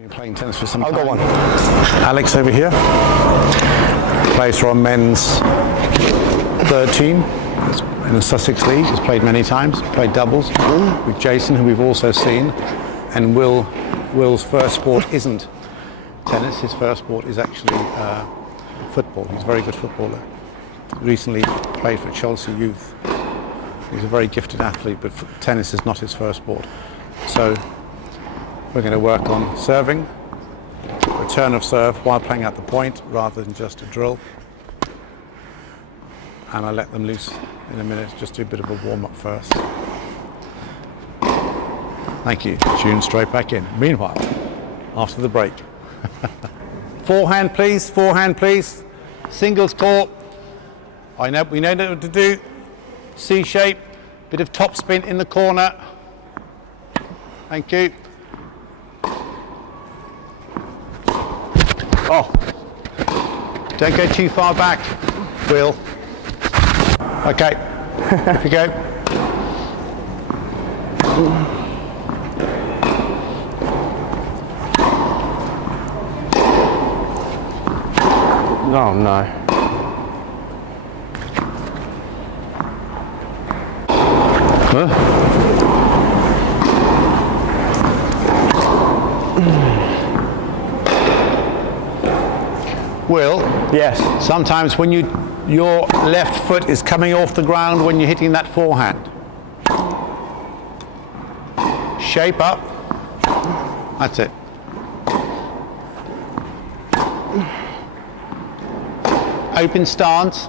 Been playing tennis for some time. I've got one. Alex over here plays for our men's third team. He's in the Sussex League. He's played many times. Played doubles with Jason, who we've also seen. And Will's first sport isn't tennis. His first sport is actually football. He's a very good footballer. Recently played for Chelsea Youth. He's a very gifted athlete, but tennis is not his first sport. So we're going to work on serving, return of serve while playing at the point rather than just a drill. And I'll let them loose in a minute, just do a bit of a warm-up first. Thank you. Tune straight back in. Meanwhile, after the break. Forehand, please. Forehand, please. Singles court. We know what to do. C shape. Bit of top spin in the corner. Thank you. Oh, don't go too far back, Will. Okay, off you go. Oh no. Huh? Will? Yes. Sometimes when your left foot is coming off the ground when you're hitting that forehand. Shape up. That's it. Open stance.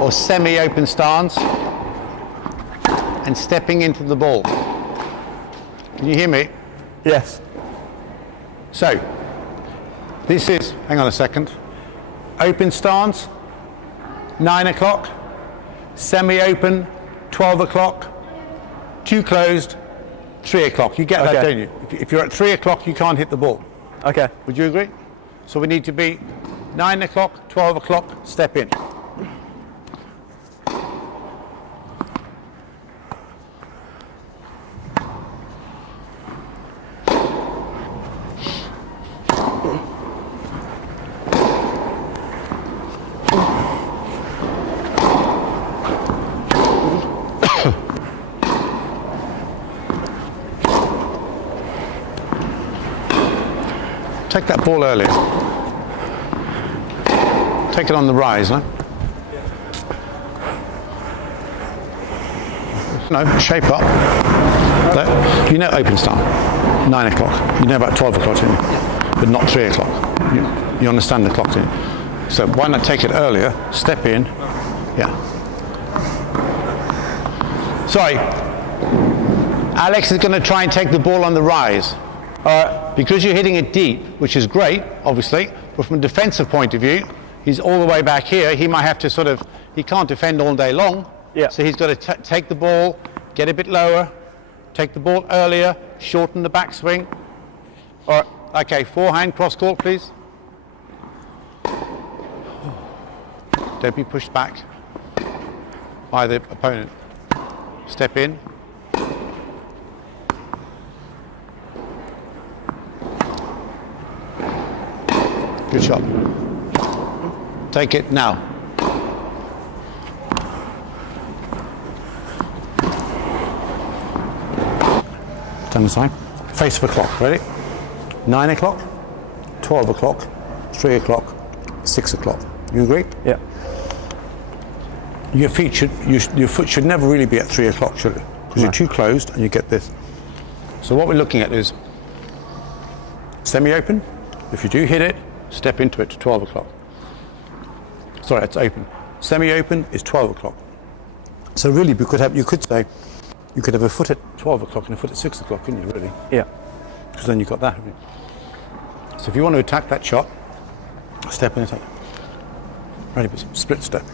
Or semi-open stance. And stepping into the ball. Can you hear me? Yes. So, this is, hang on a second, open stance, 9 o'clock, semi-open, 12 o'clock, 2 closed, 3 o'clock. You get that, Okay. don't you? If you're at 3 o'clock, you can't hit the ball. Okay. Would you agree? So we need to be 9 o'clock, 12 o'clock, step in. Take that ball earlier. Take it on the rise, no? No, shape up. You know open start. 9 o'clock. You know about 12 o'clock, don't you? But not 3 o'clock. You understand the clock, don't you? So why not take it earlier, step in. Yeah. Sorry. Alex is going to try and take the ball on the rise. Because you're hitting it deep, which is great, obviously, but from a defensive point of view, he's all the way back here. He might have to he can't defend all day long. Yeah. So he's got to take the ball, get a bit lower, take the ball earlier, shorten the backswing. All right, okay, forehand, cross court, please. Don't be pushed back by the opponent. Step in. Good shot. Take it now. Turn the sign. Face of a clock. Ready? 9 o'clock, 12 o'clock, 3 o'clock, 6 o'clock. You agree? Yeah. Your foot should never really be at 3 o'clock, should it? Because No. you're too closed and you get this. So what we're looking at is semi-open. If you do hit it, step into it to 12 o'clock. Sorry, it's open. Semi-open is 12 o'clock. So really, you could have a foot at 12 o'clock and a foot at 6 o'clock, couldn't you, really? Yeah. Because then you've got that, haven't you? So if you want to attack that shot, step in and attack. Ready, but split step.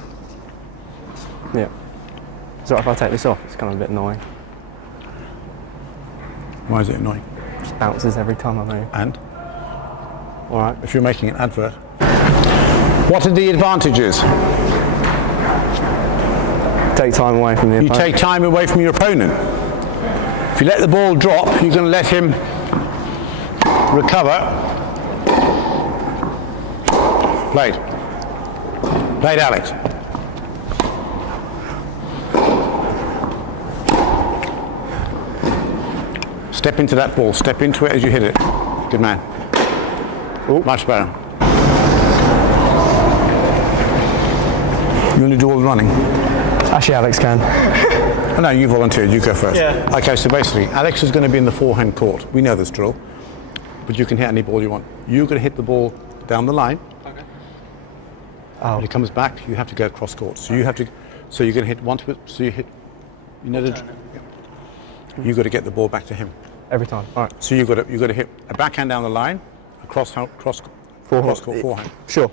Yeah. So if I take this off, it's kind of a bit annoying. Why is it annoying? It just bounces every time I move. And All right. if you're making an advert. What are the advantages? Take time away from the You opponent. take time away from your opponent. If you let the ball drop, you're going to let him recover. Played. Played, Alex. Step into that ball. Step into it as you hit it. Good man. Ooh. Much better. You want to do all the running? Actually, Alex can. Oh, no, you volunteered. You go first. Yeah. Okay, so basically, Alex is going to be in the forehand court. We know this drill. But you can hit any ball you want. You're going to hit the ball down the line. Okay. When it comes back, you have to go across court. So you have to. So you're going to hit one to it. So you hit. You know the. You got to get the ball back to him. Every time. All right. So you got to hit a backhand down the line, cross court forehand. Sure.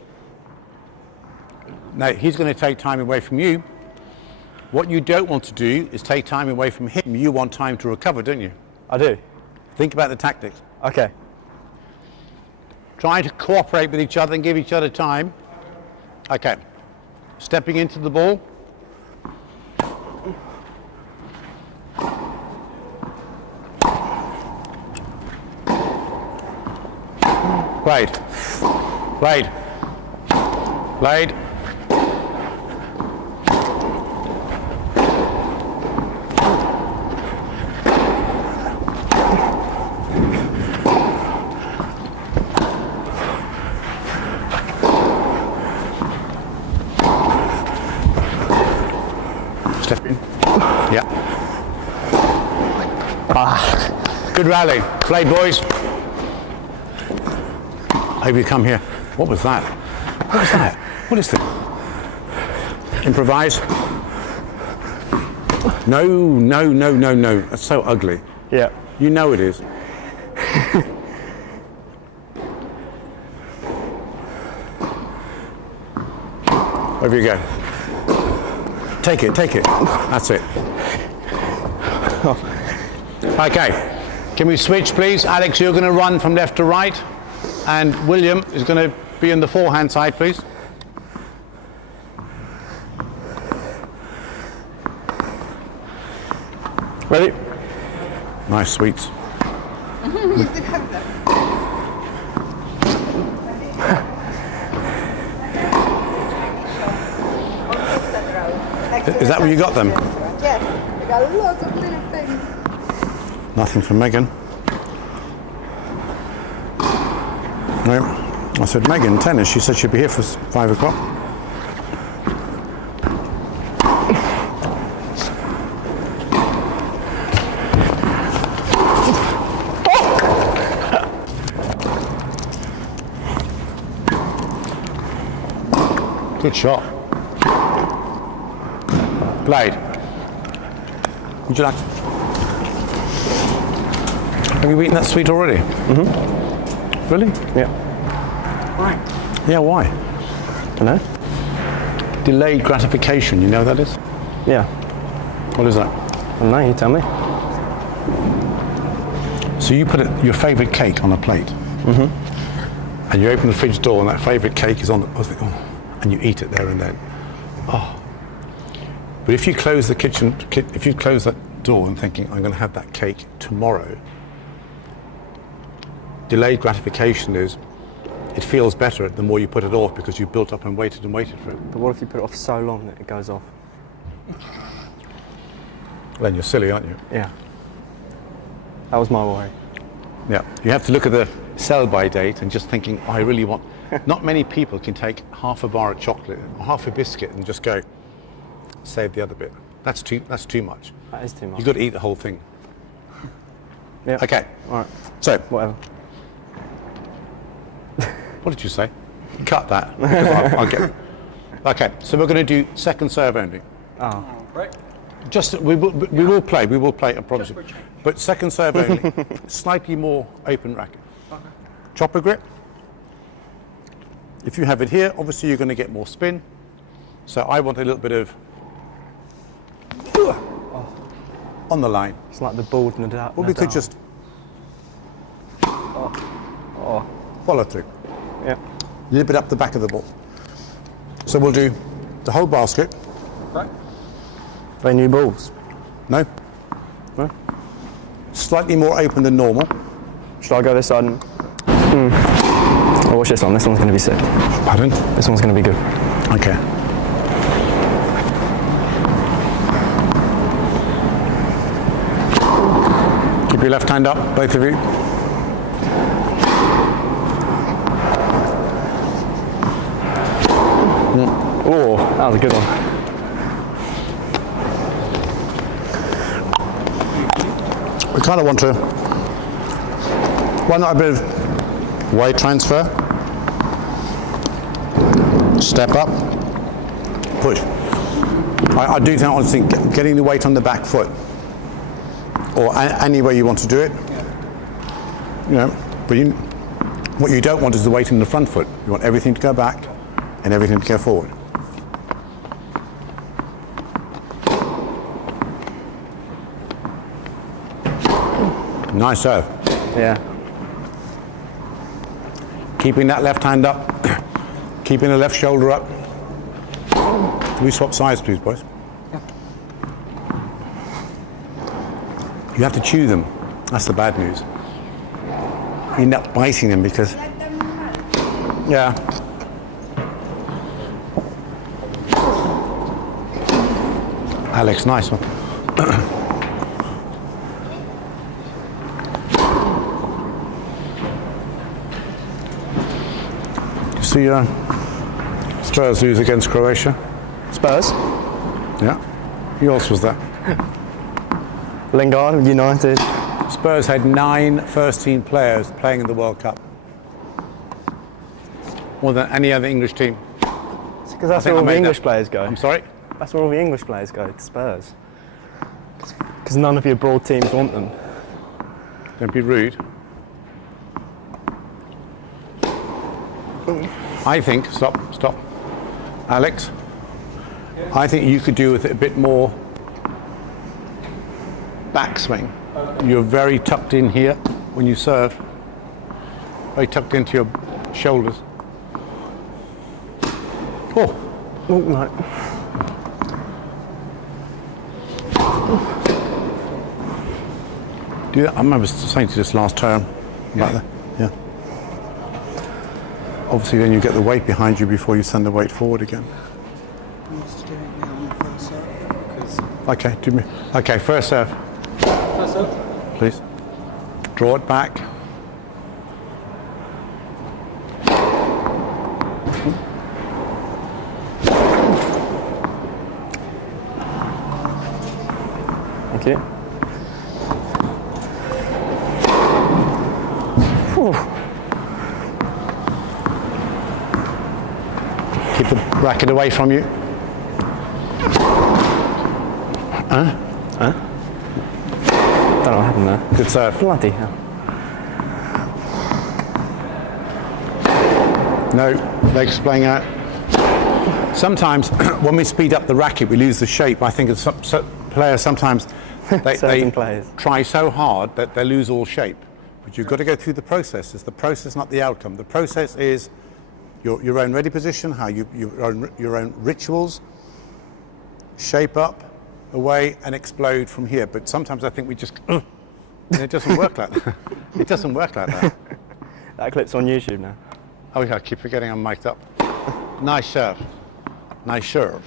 Now he's going to take time away from you. What you don't want to do is take time away from him. You want time to recover, don't you? I do. Think about the tactics. Okay. Trying to cooperate with each other and give each other time. Okay. Stepping into the ball. Played. Played. Played. Step in. Yeah. Good rally. Play, boys. Have you come here? What was that? What was that? What is that? Improvise. No, no, no, no, no. That's so ugly. Yeah. You know it is. Over you go. Take it, take it. That's it. Okay. Can we switch, please? Alex, you're going to run from left to right. And William is going to be in the forehand side, please. Ready? Nice sweets. Is that where you got them? Yes, I got lots of little things. Nothing from Megan. No. I said, Megan, tennis. She said she'd be here for 5 o'clock. Good shot. Played. Would you like? Have you eaten that sweet already? Mm-hmm. Really? Yeah. Why? Yeah, why? Don't know. Delayed gratification, you know what that is? Yeah. What is that? I don't know, you tell me. So you put your favourite cake on a plate, and you open the fridge door and that favourite cake is on the, and you eat it there and then. Oh. But if you close the if you close that door and thinking, I'm going to have that cake tomorrow, delayed gratification is, it feels better the more you put it off because you built up and waited for it. But what if you put it off so long that it goes off? Then you're silly, aren't you? Yeah. That was my worry. Yeah. You have to look at the sell-by date and just thinking, I really want... Not many people can take half a bar of chocolate or half a biscuit and just go, save the other bit. That's too much. That is too much. You've got to eat the whole thing. Yeah. Okay. All right. So, Whatever. what did you say? Cut that. Because I'll get... Okay, so we're going to do second serve only. Oh. Right. Just we will play, I promise you. But second serve only, slightly more open racket. Okay. Chopper grip. If you have it here, obviously you're going to get more spin. So I want a little bit of on the line. It's like the bald Nadal. Or we could just follow through. Yeah. A little bit up the back of the ball. So we'll do the whole basket. Right. They new balls. No? No? slightly more open than normal. Should I go this side? Oh, watch this one. This one's going to be sick. Pardon? This one's going to be good. Okay. Keep your left hand up, both of you. Oh, that was a good one. We kind of want to, why not a bit of weight transfer? Step up, push. I do think, honestly, getting the weight on the back foot, or any way you want to do it, you know, but what you don't want is the weight in the front foot. You want everything to go back and everything to go forward. Nice serve. Yeah. Keeping that left hand up, keeping the left shoulder up. Can we swap sides, please, boys? You have to chew them. That's the bad news. You end up biting them because, yeah. Alex, nice one. See Spurs lose against Croatia. Spurs. Yeah. Who else was that? Lingard, United. Spurs had 9 first-team players playing in the World Cup. More than any other English team. Because that's think where I all the made English that. players go. I'm sorry? That's where all the English players go, to Spurs. Because none of your broad teams want them. Don't be rude. I think, stop. Alex, I think you could do with it a bit more backswing. You're very tucked in here when you serve. Very tucked into your shoulders. Oh, Oh, no. do that. I remember saying to you this last term about that. Yeah. Obviously, then you get the weight behind you before you send the weight forward again. Wants to do it now on the first serve because Okay, do me. Okay, first serve, first serve. please. Draw it back. Thank you. Keep the racket away from you. Don't know what happened there. Good serve. Bloody hell. No, legs playing out. Sometimes when we speed up the racket, we lose the shape. I think it's players sometimes they Certain players. try so hard that they lose all shape. But you've got to go through the process. It's the process, not the outcome. The process is your own ready position, how your own rituals, shape up, away, and explode from here. But sometimes I think we just and it doesn't work like that. It doesn't work like that. That clip's on YouTube now. Oh yeah, I keep forgetting I'm mic'd up. Nice serve. Nice serve.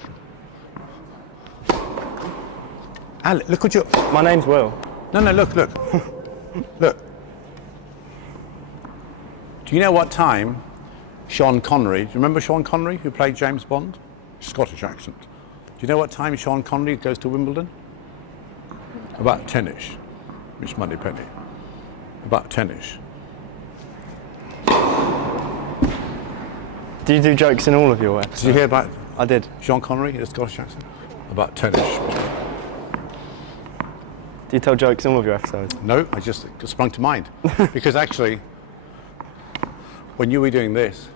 Ale, look at your. My name's Will. No, look. Look. Do you know what time Sean Connery, do you remember Sean Connery who played James Bond? Scottish accent. Do you know what time Sean Connery goes to Wimbledon? About 10ish. Miss Moneypenny. About 10ish. Do you do jokes in all of your episodes? Did you hear about I did. Sean Connery, his Scottish accent? About 10ish. Do you tell jokes in all of your episodes? No, I just sprung to mind. Because actually, when you were doing this,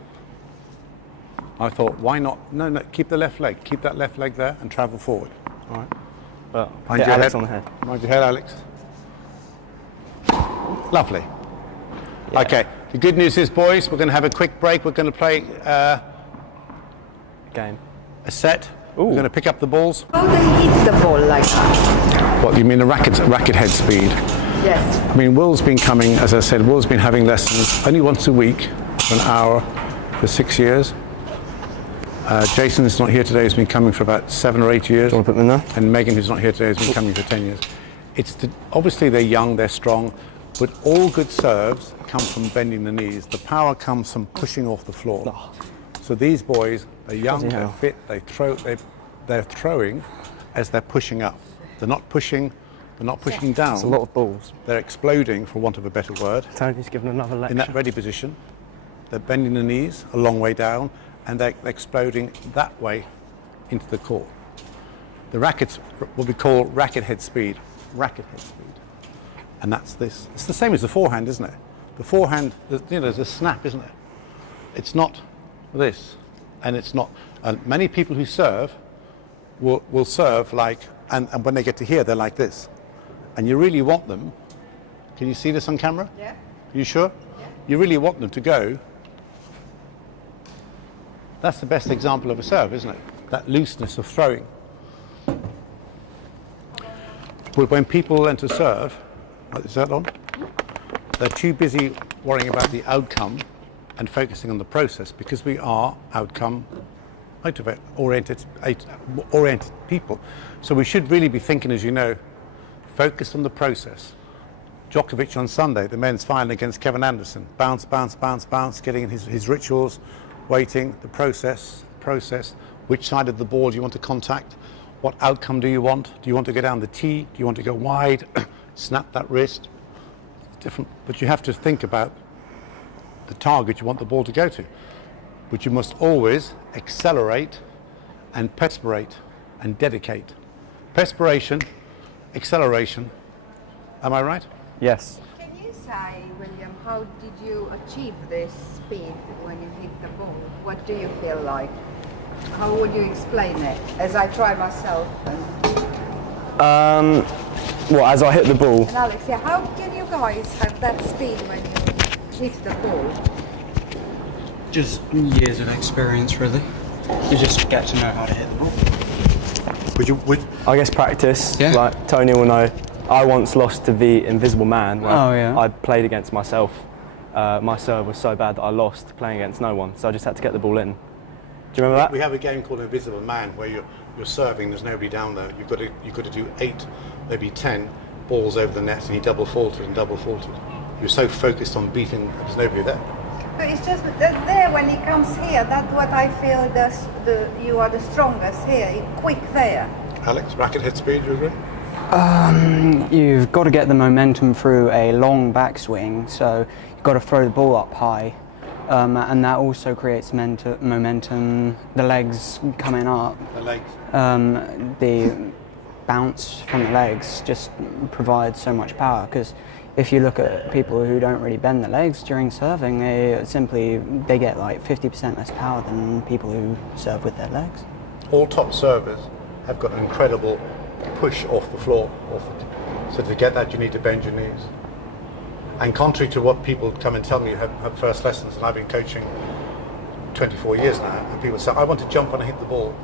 I thought, why not? No, keep the left leg. Keep that left leg there and travel forward. All right. Well, Mind hit your Alex head. on the head. Mind your head, Alex. Lovely. Okay. The good news is, boys, we're going to have a quick break. We're going to play Game. a set. Ooh. We're going to pick up the balls. How they hit the ball like that? What, you mean the racket head speed? Yes. I mean, Will's been coming, as I said, Will's been having lessons only once a week for an hour for 6 years. Jason, who's not here today, has been coming for about 7 or 8 years. Do you want to put them in there? And Megan, who's not here today, has been coming for 10 years. Obviously they're young, they're strong, but all good serves come from bending the knees. The power comes from pushing off the floor. So these boys are young, Bloody they're hell. fit, they're throwing as they're pushing up. They're not pushing down. It's a lot of balls. They're exploding, for want of a better word, Tony's given another lecture. in that ready position. They're bending the knees a long way down, and they're exploding that way into the court. The rackets will be called racket head speed. Racket head speed. And that's this. It's the same as the forehand, isn't it? The forehand, there's a snap, isn't it? It's not this, and it's not. Many people who serve will serve like, and when they get to here, they're like this. And you really want them. Can you see this on camera? Yeah. You sure? Yeah. You really want them to go. That's the best example of a serve, isn't it? That looseness of throwing. But when people learn to serve, is that on? They're too busy worrying about the outcome and focusing on the process, because we are outcome oriented people. So we should really be thinking, as you know, focused on the process. Djokovic on Sunday, the men's final against Kevin Anderson. Bounce, bounce, bounce, bounce, getting in his rituals, waiting, the process. Which side of the ball do you want to contact? What outcome do you want? Do you want to go down the tee? Do you want to go wide? Snap that wrist? Different, but you have to think about the target you want the ball to go to. But you must always accelerate and perspirate and dedicate. Perspiration, acceleration. Am I right? Yes. Can you say, William, how did you achieve this speed when you hit the ball? What do you feel like? How would you explain it? As I try myself. Well, as I hit the ball, And Alex, yeah, how can you guys have that speed when you hit the ball? Just years of experience, really. You just get to know how to hit the ball. I guess practice. Yeah. Like Tony will know, I once lost to the Invisible Man where Oh, yeah. I played against myself. My serve was so bad that I lost playing against no one, so I just had to get the ball in. Do you remember that? We have a game called Invisible Man where you're serving, there's nobody down there. You've got to do 8, maybe 10 balls over the net, and he double faulted. You're so focused on beating, there's nobody there. But it's just that there when he comes here, that's what I feel you are the strongest here, quick there. Alex, racket head speed, do you agree? You've got to get the momentum through a long backswing, so you've got to throw the ball up high, and that also creates momentum. The legs coming up, The legs. the bounce from the legs just provides so much power, because if you look at people who don't really bend the legs during serving, they get like 50% less power than people who serve with their legs. All top servers have got an incredible push off the floor. So to get that, you need to bend your knees. And contrary to what people come and tell me who have first lessons, and I've been coaching 24 years now, and people say, I want to jump and hit the ball.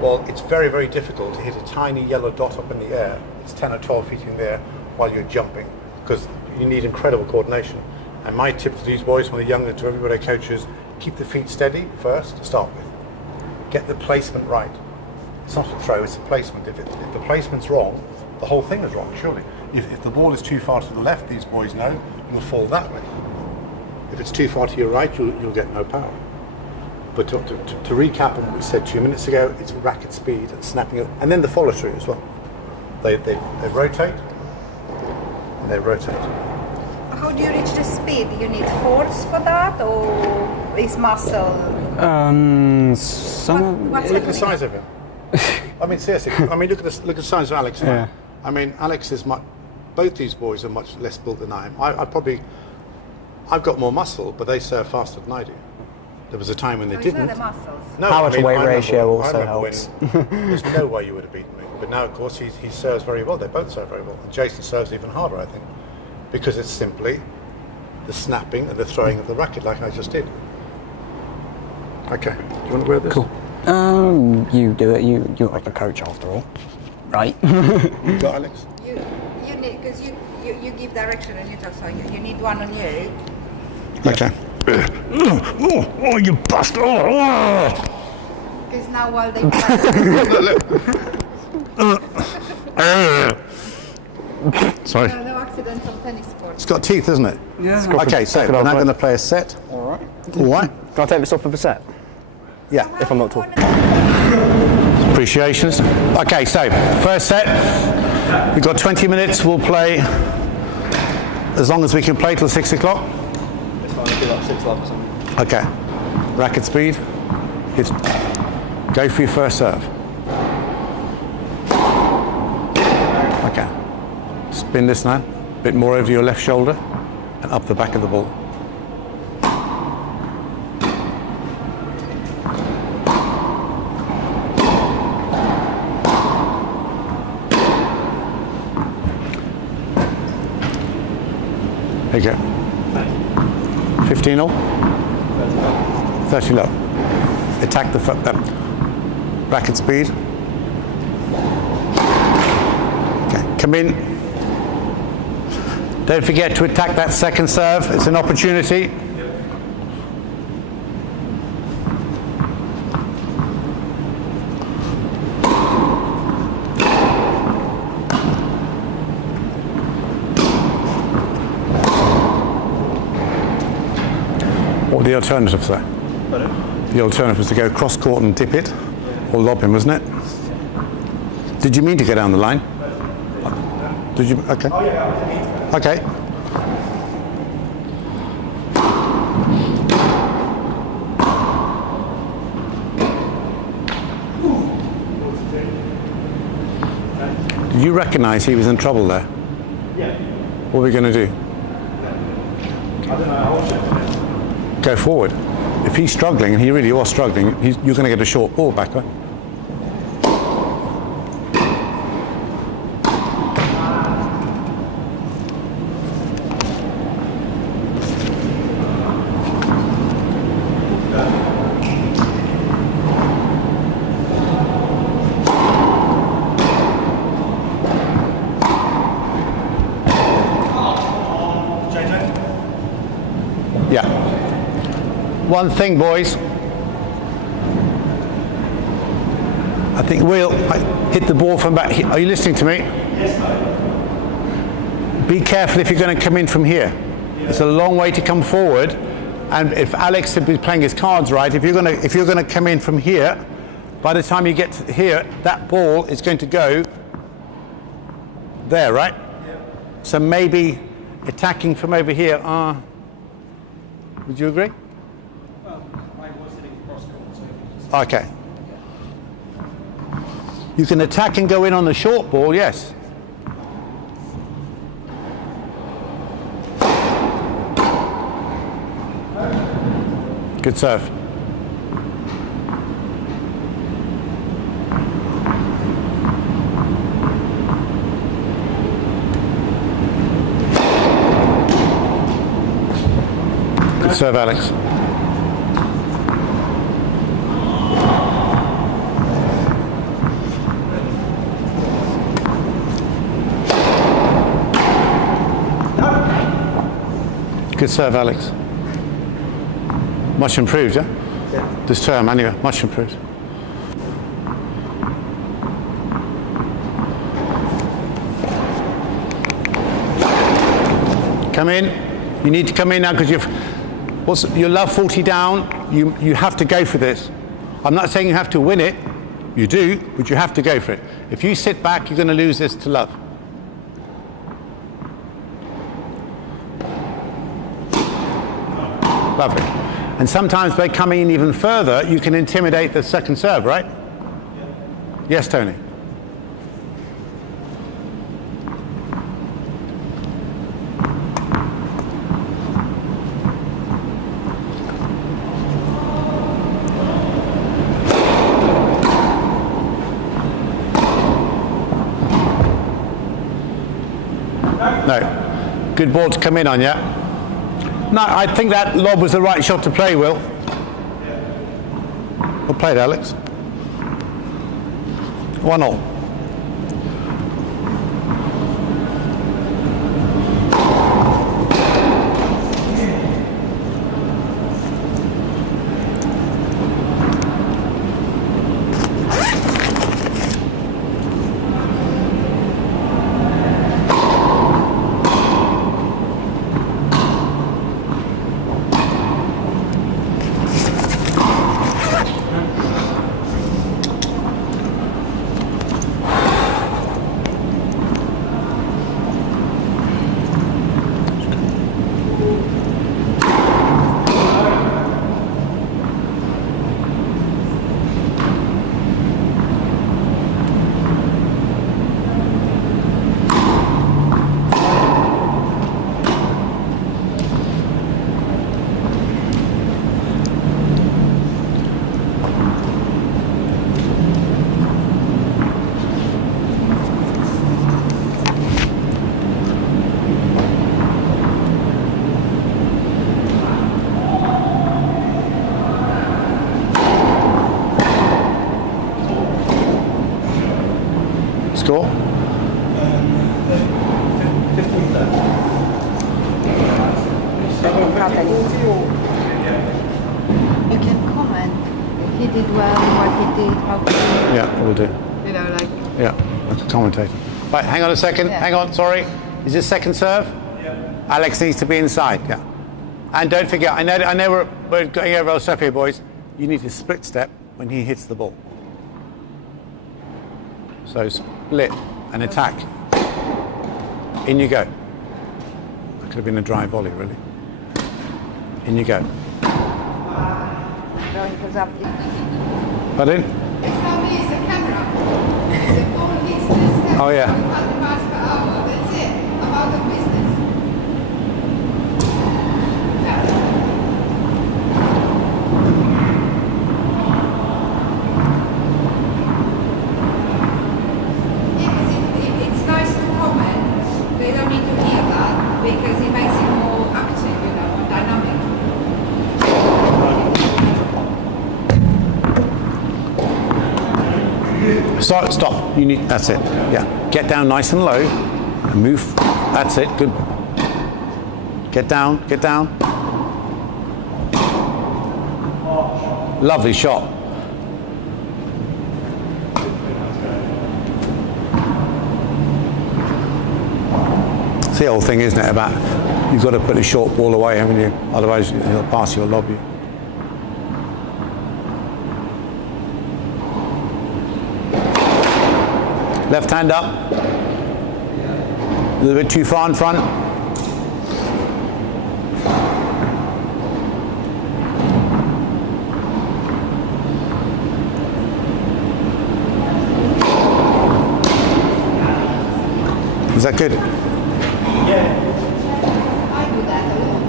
Well, it's very, very difficult to hit a tiny yellow dot up in the air. It's 10 or 12 feet in the air while you're jumping, because you need incredible coordination. And my tip to these boys, when they're younger, to everybody I coach, is keep the feet steady first to start with. Get the placement right. It's not a throw, it's a placement. If the placement's wrong, the whole thing is wrong, surely. If the ball is too far to the left, these boys know, you'll fall that way. If it's too far to your right, you'll get no power. But to recap on what we said 2 minutes ago, it's racket speed and snapping it, and then the follow through as well. They rotate, and they rotate. How do you reach the speed? Do you need force for that, or is muscle? What's Look at the happening? size of him. I mean, seriously. I mean, look at the size of Alex. Yeah. I mean, Alex is much. Both these boys are much less built than I am. I've got more muscle, but they serve faster than I do. There was a time when they So it's didn't. not the muscles. No, Power to weight I remember- ratio I also remember helps. when there's no way you would have beaten me. But now, of course, he serves very well. They both serve very well. And Jason serves even harder, I think, because it's simply the snapping and the throwing of the racket, like I just did. Okay. Do you want to wear this? Cool. You do it. You're like the coach after all, right? You got Alex? You need, because you you give direction and you talk. So you need one on you. Okay. Oh, you bastard! Because now while they play, Sorry. no accidents on tennis court. It's got teeth, isn't it? Yeah. Okay, so we're now going to play a set. All right. All right. Can I take this off of a set? Yeah. If I'm not talking. Appreciations. Okay, so first set. We've got 20 minutes. We'll play as long as we can play till 6 o'clock. It's fine, I'll do like 6 love or something. Okay. Racket speed. Go for your first serve. Okay. Spin this now. A bit more over your left shoulder and up the back of the ball. There you go. 15 all? 30 low. Attack the racket speed. Okay, come in. Don't forget to attack that second serve. It's an opportunity. What are the alternatives there? The alternative was to go cross court and dip it, or lob him, wasn't it? Did you mean to go down the line? Did you? Okay. Okay. Did you recognise he was in trouble there? Yeah. What are we going to do? I don't know. Go forward. If he's struggling, and he really was struggling, you're going to get a short ball back, right? Yeah. One thing, boys. I think Will hit the ball from back. Are you listening to me? Yes, sir. Be careful if you're going to come in from here. It's a long way to come forward, and if Alex had been playing his cards right, if you're going to come in from here, by the time you get to here, that ball is going to go there, right? Yeah. So maybe attacking from over here. Would you agree? Okay. You can attack and go in on the short ball, yes. Good serve. Good serve, Alex. Good serve, Alex. Much improved, yeah? Yeah. This term, anyway, much improved. Come in. You need to come in now because you're love 40 down. You have to go for this. I'm not saying you have to win it. You do, but you have to go for it. If you sit back, you're going to lose this to love. Lovely. And sometimes by coming in even further, you can intimidate the second serve, right? Yes, Tony. No. Good ball to come in on, yeah? No, I think that lob was the right shot to play, Will. Well played, Alex. 1-1. score? 15-30. You can comment if he did well, what he did, how he did, Yeah, we'll do. you know, like. Yeah, like a commentator. Right, hang on a second. Yeah. Hang on, sorry. Is this second serve? Yeah. Alex needs to be inside, yeah. And don't forget, I know we're going over our stuff here, boys. You need to split step when he hits the ball. So split and attack. In you go. That could have been a dry volley, really. In you go. No, it goes up. Pardon? It's not me, it's the camera. The ball hits this camera. Oh, yeah. 100 miles per hour. That's it. About the business. Yeah, because it's nice to comment. They don't need to hear that because it makes it more active, you know, more dynamic. Stop. You need. That's it. Yeah. Get down nice and low, and move. That's it. Good. Get down. Get down. Lovely shot. It's the old thing, isn't it? About you've got to put a short ball away, haven't you? Otherwise, he'll pass you or lob you. Left hand up. A little bit too far in front. Is that good? I do that a lot.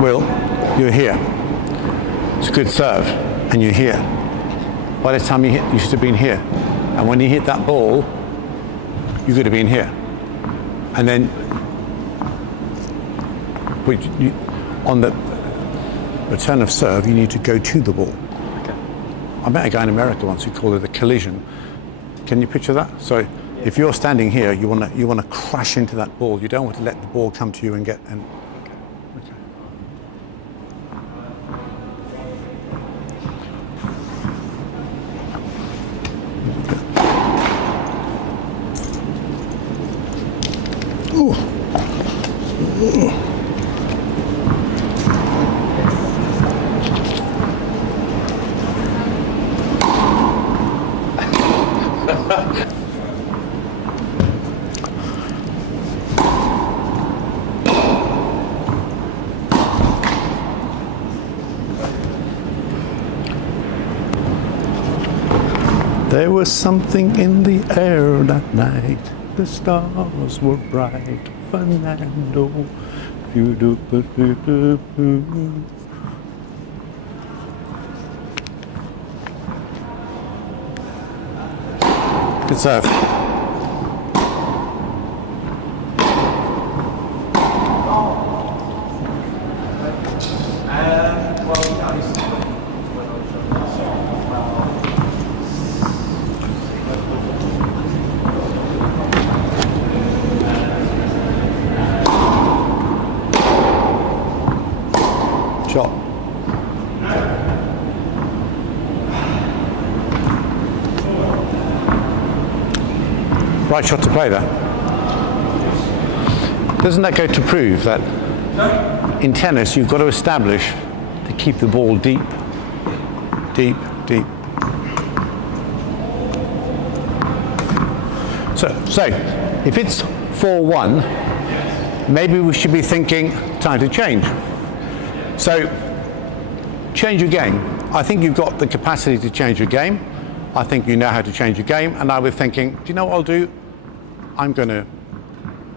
Will, you're here. It's a good serve, and you're here. By the time you hit, you should have been here. And when you hit that ball, you could have been here. And then, on the return of serve, you need to go to the ball. Okay. I met a guy in America once who called it a collision. Can you picture that? So, if you're standing here, you want to crash into that ball. You don't want to let the ball come to you and get. Okay. There was something in the air that night. The stars were bright. Fernando. Good serve. Shot. Right shot to play there. Doesn't that go to prove that in tennis you've got to establish to keep the ball deep, deep, deep. So if it's 4-1, maybe we should be thinking time to change. So, change your game. I think you've got the capacity to change your game. I think you know how to change your game. And I was thinking, do you know what I'll do? I'm going to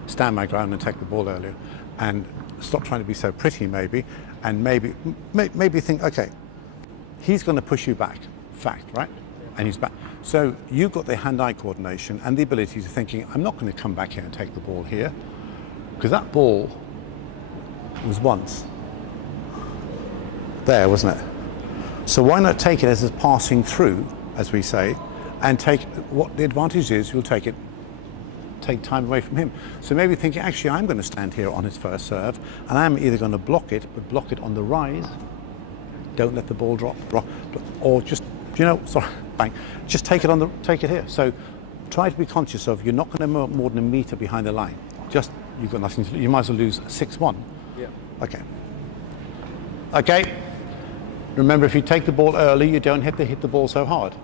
stand my ground and take the ball earlier and stop trying to be so pretty, maybe, and maybe think, okay, he's going to push you back, fact, right? And he's back. So you've got the hand-eye coordination and the ability to thinking, I'm not going to come back here and take the ball here, because that ball was once there, wasn't it? So why not take it as it's passing through, as we say, and take what the advantage is, you'll take time away from him. So maybe thinking, actually, I'm going to stand here on his first serve, and I'm either going to block it, but block it on the rise, don't let the ball drop, or just, sorry, bang, just take it here. So try to be conscious of, you're not going to more than a meter behind the line. Just, you've got nothing to do. You might as well lose 6-1. Yeah. Okay. Remember, if you take the ball early, you don't have to hit the ball so hard.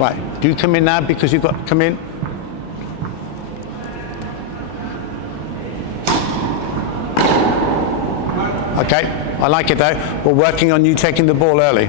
Right, do you come in now because you've got to come in? Okay, I like it though. We're working on you taking the ball early.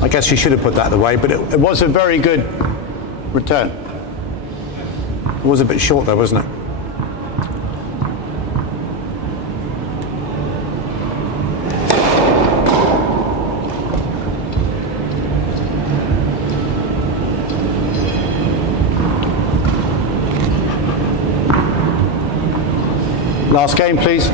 I guess you should have put that away, but it was a very good return. It was a bit short though, wasn't it? Last game, please.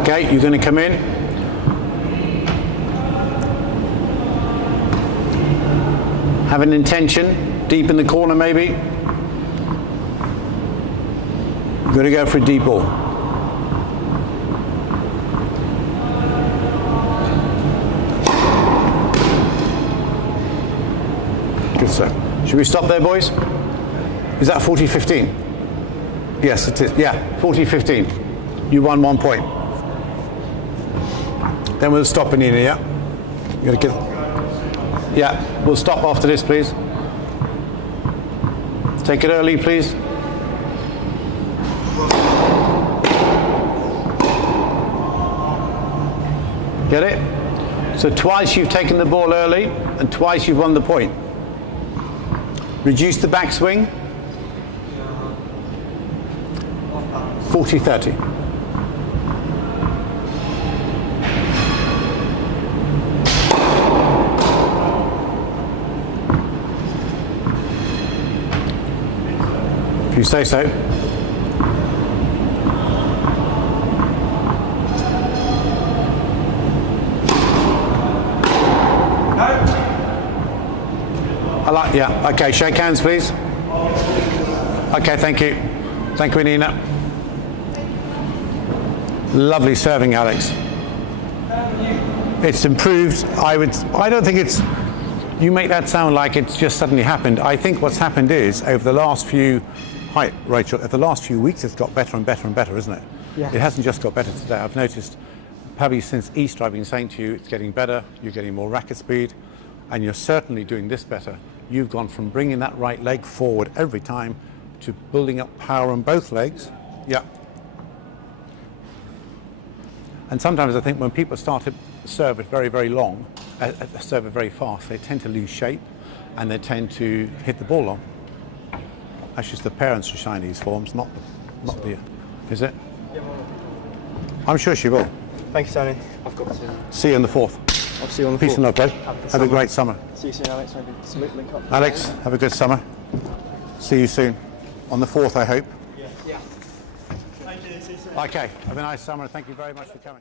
Okay, you're going to come in. Have an intention, deep in the corner maybe. You're going to go for a deep ball. Good sir. Should we stop there, boys? Is that 40-15? Yes, it is. Yeah, 40-15. You won 1 point. Then we'll stop in here, yeah? You gotta get... Yeah, we'll stop after this, please. Take it early, please. Get it? So twice you've taken the ball early, and twice you've won the point. Reduce the backswing. 40-30. If you say so. Yeah, okay, shake hands, please. Okay, thank you. Thank you, Nina. Lovely serving, Alex. It's improved. I don't think it's, you make that sound like it's just suddenly happened. I think what's happened is, over the last few, hi, Rachel, over the last few weeks, it's got better and better and better, isn't it? Yeah. It hasn't just got better today. I've noticed, probably since Easter, I've been saying to you, it's getting better, you're getting more racket speed, and you're certainly doing this better. You've gone from bringing that right leg forward every time to building up power on both legs. Yeah. And sometimes I think when people start to serve it very, very long, serve it very fast, they tend to lose shape and they tend to hit the ball long. That's just the parents who shine these forms, not the, is it? I'm sure she will. Thank you, Tony. I've got to. See you on the 4th. I'll see you on the 4th. Peace and love, bud. Have a great summer. See you soon, Alex. Maybe some link up. Alex, have a good summer. See you soon. On the 4th, I hope. Yeah. Thank you. See you soon. Okay, have a nice summer. Thank you very much for coming.